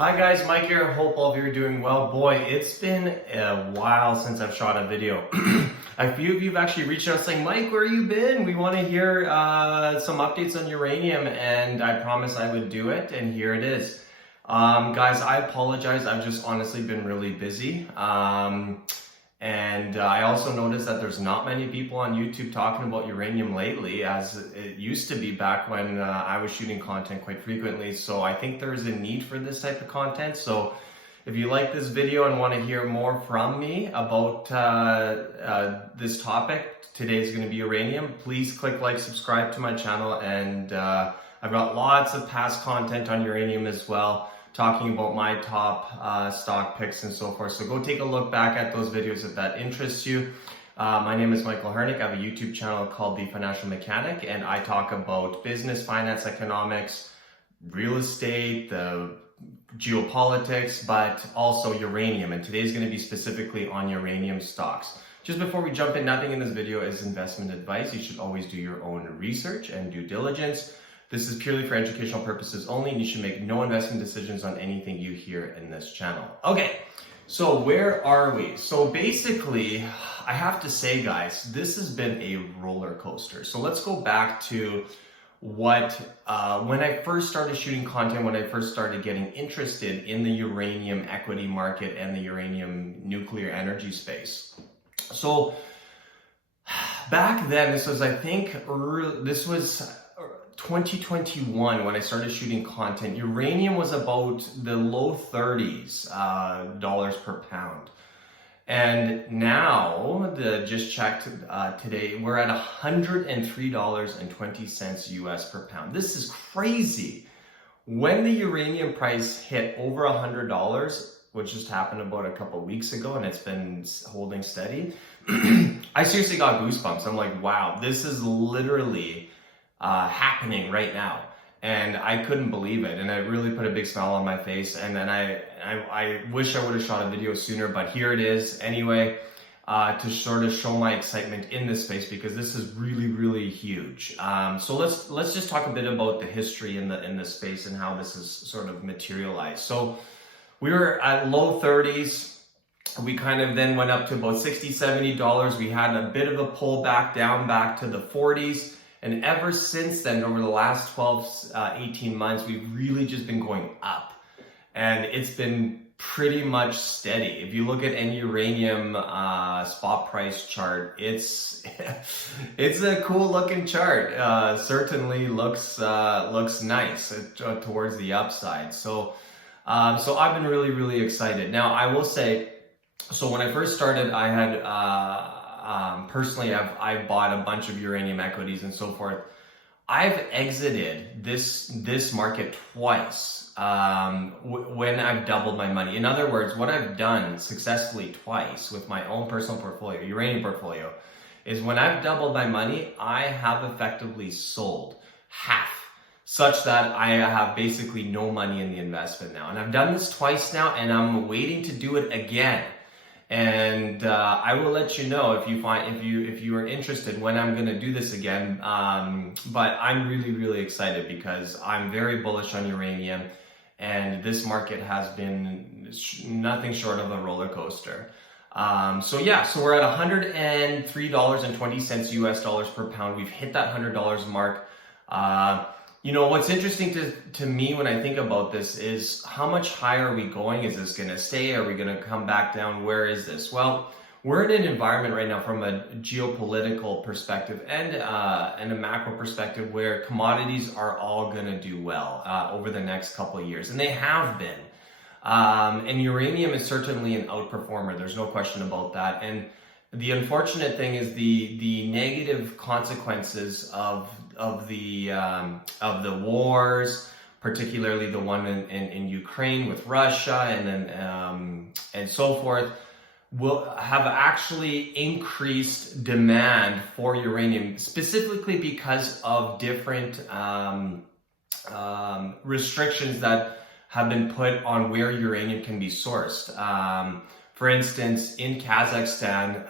Hi guys, Mike here. Hope all of you are doing well. Boy, it's been a while since I've shot a video. A few of you have actually reached out saying, Mike, where you been? We want to hear some updates on uranium, and I promised I would do it, and here it is. Guys, I apologize. I've just honestly been really busy. And I also noticed that there's not many people on YouTube talking about uranium lately, as it used to be back when I was shooting content quite frequently. So I think there's a need for this type of content. So if you like this video and want to hear more from me about this topic, today is going to be uranium. Please click like, subscribe to my channel, and I've got lots of past content on uranium as well, talking about my top stock picks and so forth. So go take a look back at those videos if that interests you. My name is Michael Hernik. I have a YouTube channel called The Financial Mechanic, and I talk about business, finance, economics, real estate, the geopolitics, but also uranium. And today's going to be specifically on uranium stocks. Just before we jump in, nothing in this video is investment advice. You should always do your own research and due diligence. This is purely for educational purposes only, and you should make no investment decisions on anything you hear in this channel. Okay, so where are we? So basically, I have to say, guys, this has been a roller coaster. So let's go back to when I first started shooting content, when I first started getting interested in the uranium equity market and the uranium nuclear energy space. So back then, this was, I think, this was 2021 when I started shooting content. Uranium was about the low 30s dollars per pound, and now just checked today, we're at $103.20 US per pound. This is crazy. When the uranium price hit over $100, which just happened about a couple weeks ago, and it's been holding steady, I seriously got goosebumps. I'm like, wow, this is literally happening right now, and I couldn't believe it, and it really put a big smile on my face. And then I wish I would have shot a video sooner, but here it is anyway, to sort of show my excitement in this space, because this is really huge. So let's just talk a bit about the history in this space and how this is sort of materialized. So we were at low 30s. We kind of then went up to about $60-$70. We had a bit of a pullback down back to the 40s. And ever since then, over the last 18 months, we've really just been going up. And it's been pretty much steady. If you look at any uranium spot price chart, it's a cool looking chart. Certainly looks nice towards the upside. So I've been really excited. Now, I will say, so when I first started, I had personally, I've bought a bunch of uranium equities and so forth. I've exited this market twice when I've doubled my money. In other words, what I've done successfully twice with my own personal portfolio, uranium portfolio, is when I've doubled my money, I have effectively sold half, such that I have basically no money in the investment now. And I've done this twice now, and I'm waiting to do it again. And I will let you know if you are interested when I'm going to do this again. But I'm really excited, because I'm very bullish on uranium, and this market has been nothing short of a roller coaster. So we're at $103.20 US dollars per pound. We've hit that $100 mark. You know, what's interesting to me when I think about this is, how much higher are we going? Is this going to stay? Are we going to come back down? Where is this? Well, we're in an environment right now from a geopolitical perspective and a macro perspective where commodities are all going to do well over the next couple of years, and they have been. And uranium is certainly an outperformer. There's no question about that. And the unfortunate thing is the negative consequences of the wars, particularly the one in Ukraine with Russia and so forth, will have actually increased demand for uranium, specifically because of different restrictions that have been put on where uranium can be sourced. For instance, in Kazakhstan,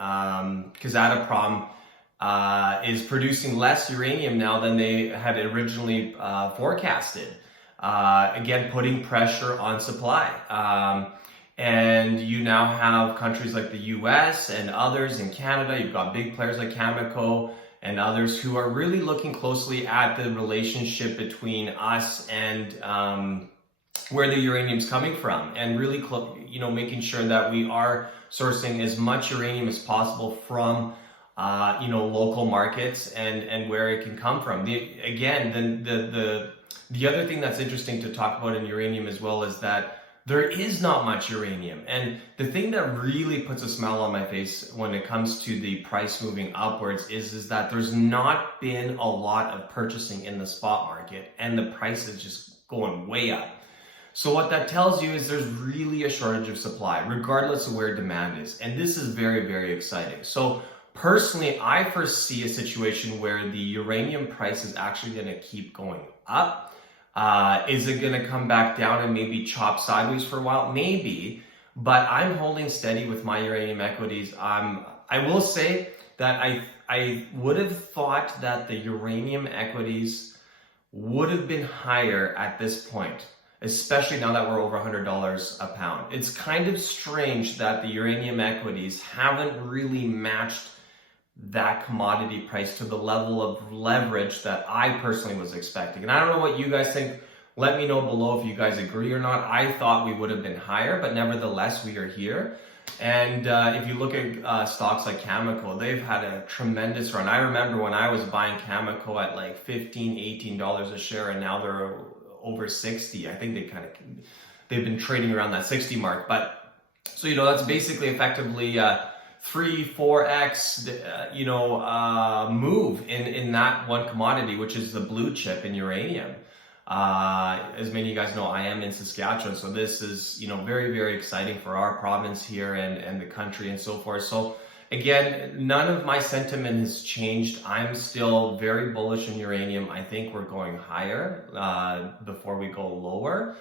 Kazatomprom is producing less uranium now than they had originally forecasted. again, putting pressure on supply. And you now have countries like the US and others in Canada. You've got big players like Cameco and others who are really looking closely at the relationship between us and where the uranium's coming from, and really, making sure that we are sourcing as much uranium as possible from local markets and where it can come from. The other thing that's interesting to talk about in uranium as well is that there is not much uranium. And the thing that really puts a smile on my face when it comes to the price moving upwards is that there's not been a lot of purchasing in the spot market, and the price is just going way up. So what that tells you is there's really a shortage of supply, regardless of where demand is. And this is very, very exciting. So personally, I foresee a situation where the uranium price is actually going to keep going up. Is it going to come back down and maybe chop sideways for a while? Maybe, but I'm holding steady with my uranium equities. I will say that I would have thought that the uranium equities would have been higher at this point, especially now that we're over $100 a pound. It's kind of strange that the uranium equities haven't really matched that commodity price to the level of leverage that I personally was expecting. And I don't know what you guys think. Let me know below if you guys agree or not. I thought we would have been higher, but nevertheless, we are here. And if you look at stocks like Cameco, they've had a tremendous run. I remember when I was buying Cameco at like $15, $18 a share, and now they're over 60. I think they've been trading around that 60 mark. But so, that's basically effectively 3-4x move in that one commodity, which is the blue chip in uranium. As many of you guys know, I am in Saskatchewan, so this is very, very exciting for our province here and the country and so forth. So again, none of my sentiment has changed. I'm still very bullish in uranium. I think we're going higher before we go lower.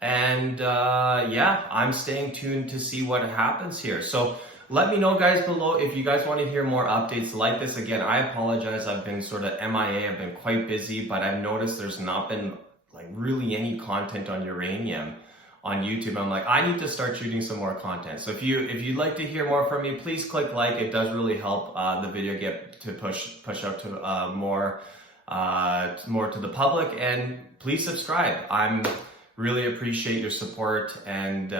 And I'm staying tuned to see what happens here. So let me know, guys, below if you guys want to hear more updates like this. Again, I apologize. I've been sort of MIA. I've been quite busy, but I've noticed there's not been like really any content on uranium on YouTube. I'm like, I need to start shooting some more content. So if you'd like to hear more from me, please click like. It does really help the video get to push out to more to the public. And please subscribe. I'm really appreciate your support, and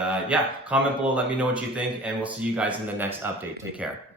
comment below, let me know what you think, and we'll see you guys in the next update. Take care.